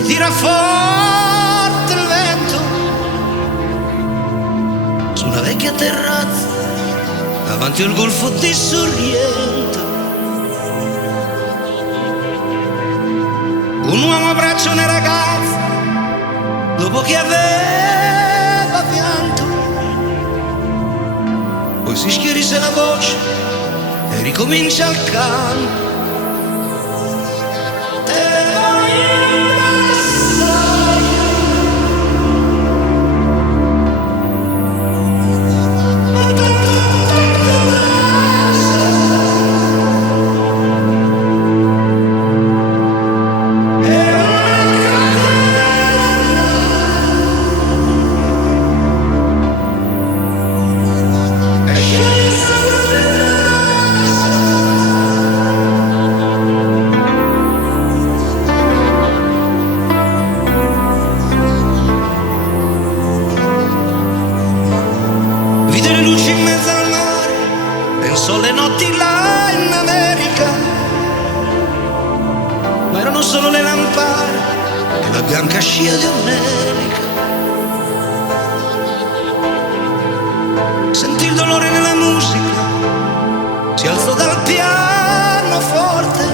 e tira forte il vento su una vecchia terrazza davanti al golfo di Sorrento. Un uomo abbraccia una ragazza dopo che aveva pianto, poi si schiarisse la voce e ricomincia il canto. Le notti là in America, ma erano solo le lampade e la bianca scia di un'elica. Sentì il dolore nella musica, si alzò dal pianoforte,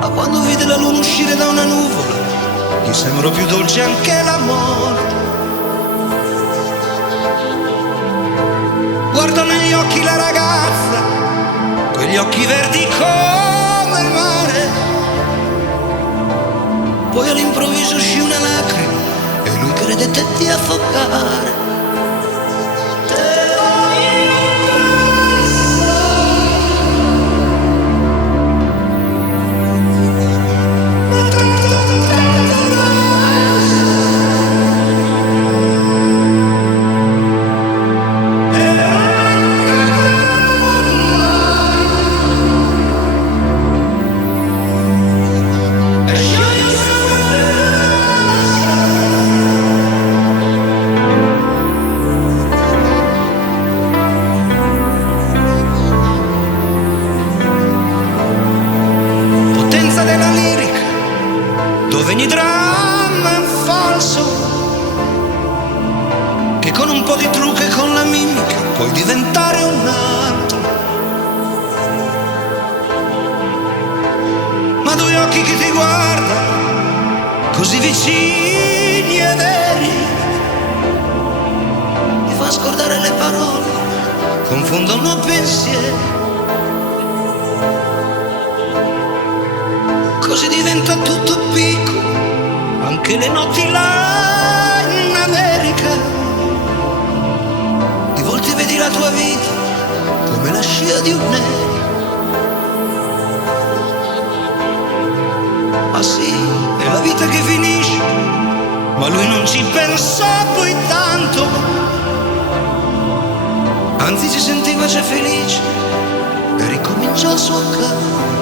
ma quando vide la luna uscire da una nuvola gli sembrò più dolce anche la morte. Guardò negli occhi la ragazza, quegli occhi verdi come il mare, poi all'improvviso uscì una lacrima e lui credette di affogare. Dove ogni dramma è un falso, che con un po' di trucco e con la mimica puoi diventare un altro. Ma due occhi che ti guardano, così vicini e veri, ti fa scordare le parole, confondono pensieri. Così diventa tutto piccolo, anche le notti là in America. Di volte vedi la tua vita come la scia di un'elica. Ma sì, è la vita che finisce, ma lui non ci pensò poi tanto. Anzi si sentiva già felice e ricominciò il suo canto.